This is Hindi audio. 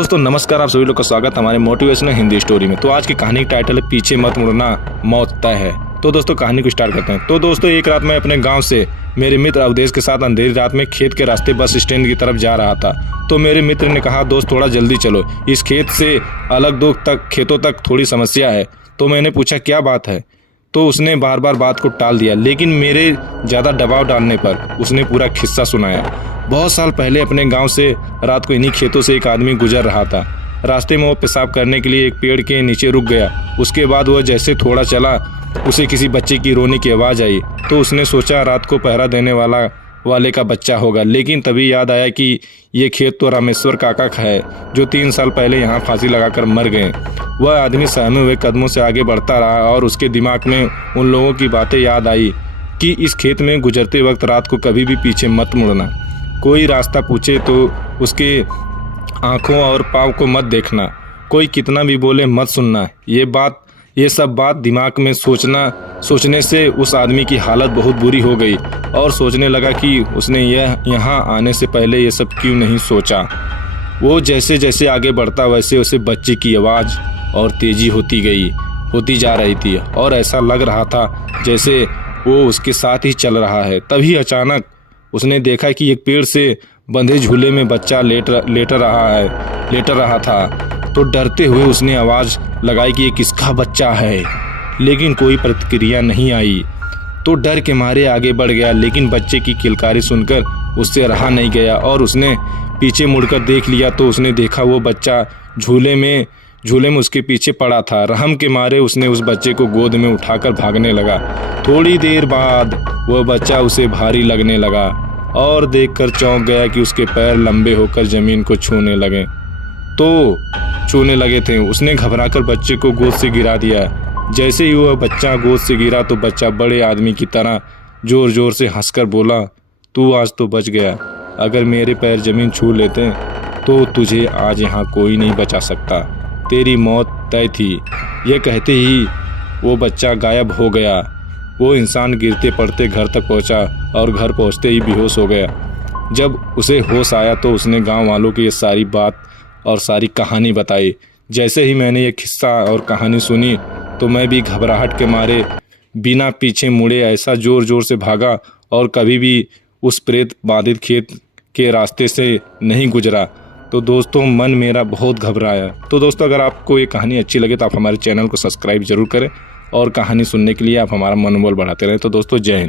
दोस्तों नमस्कार, आप सभी लोग का स्वागत हमारे मोटिवेशनल हिंदी स्टोरी में। तो आज की कहानी का टाइटल है पीछे मत मुड़ना, मौत तय है। तो दोस्तों कहानी को स्टार्ट करते हैं। तो दोस्तों एक रात मैं अपने गांव से मेरे मित्र अवधेश के साथ अंधेरी रात में खेत के रास्ते बस स्टैंड की तरफ जा रहा था। तो मेरे मित्र ने कहा, दोस्त थोड़ा जल्दी चलो, इस खेत से अलग दो तक खेतों तक थोड़ी समस्या है। तो मैंने पूछा क्या बात है। तो उसने बार बार बात को टाल दिया, लेकिन मेरे ज़्यादा दबाव डालने पर उसने पूरा किस्सा सुनाया। बहुत साल पहले अपने गांव से रात को इन्हीं खेतों से एक आदमी गुजर रहा था। रास्ते में वो पेशाब करने के लिए एक पेड़ के नीचे रुक गया। उसके बाद वह जैसे थोड़ा चला, उसे किसी बच्चे की रोने की आवाज़ आई। तो उसने सोचा रात को पहरा देने वाले का बच्चा होगा, लेकिन तभी याद आया कि ये खेत तो रामेश्वर काका का है, जो 3 साल पहले यहाँ फांसी लगाकर मर गए। वह आदमी सहमे हुए कदमों से आगे बढ़ता रहा और उसके दिमाग में उन लोगों की बातें याद आई कि इस खेत में गुजरते वक्त रात को कभी भी पीछे मत मुड़ना, कोई रास्ता पूछे तो उसके आंखों और पाँव को मत देखना, कोई कितना भी बोले मत सुनना। ये सब बात दिमाग में सोचने से उस आदमी की हालत बहुत बुरी हो गई और सोचने लगा कि उसने यहाँ आने से पहले ये सब क्यों नहीं सोचा। वो जैसे जैसे आगे बढ़ता वैसे वैसे बच्चे की आवाज़ और तेजी होती जा रही थी और ऐसा लग रहा था जैसे वो उसके साथ ही चल रहा है। तभी अचानक उसने देखा कि एक पेड़ से बंधे झूले में बच्चा लेट रहा था। तो डरते हुए उसने आवाज़ लगाई कि ये किसका बच्चा है, लेकिन कोई प्रतिक्रिया नहीं आई। तो डर के मारे आगे बढ़ गया, लेकिन बच्चे की किलकारी सुनकर उससे रहा नहीं गया और उसने पीछे मुड़कर देख लिया। तो उसने देखा वो बच्चा झूले में उसके पीछे पड़ा था। रहम के मारे उसने उस बच्चे को गोद में उठाकर भागने लगा। थोड़ी देर बाद वह बच्चा उसे भारी लगने लगा और देखकर चौंक गया कि उसके पैर लंबे होकर जमीन को छूने लगे थे। उसने घबराकर बच्चे को गोद से गिरा दिया। जैसे ही वह बच्चा गोद से गिरा तो बच्चा बड़े आदमी की तरह जोर जोर से हंसकर बोला, तू आज तो बच गया। अगर मेरे पैर जमीन छू लेते तो तुझे आज यहाँ कोई नहीं बचा सकता, तेरी मौत तय थी। यह कहते ही वो बच्चा गायब हो गया। वो इंसान गिरते पड़ते घर तक पहुंचा और घर पहुंचते ही बेहोश हो गया। जब उसे होश आया तो उसने गांव वालों की ये सारी बात और सारी कहानी बताई। जैसे ही मैंने ये किस्सा और कहानी सुनी तो मैं भी घबराहट के मारे बिना पीछे मुड़े ऐसा जोर जोर से भागा और कभी भी उस प्रेत बाधित खेत के रास्ते से नहीं गुजरा। तो दोस्तों मन मेरा बहुत घबराया। तो दोस्तों अगर आपको ये कहानी अच्छी लगे तो आप हमारे चैनल को सब्सक्राइब जरूर करें और कहानी सुनने के लिए आप हमारा मनोबल बढ़ाते रहें। तो दोस्तों जय हिंद।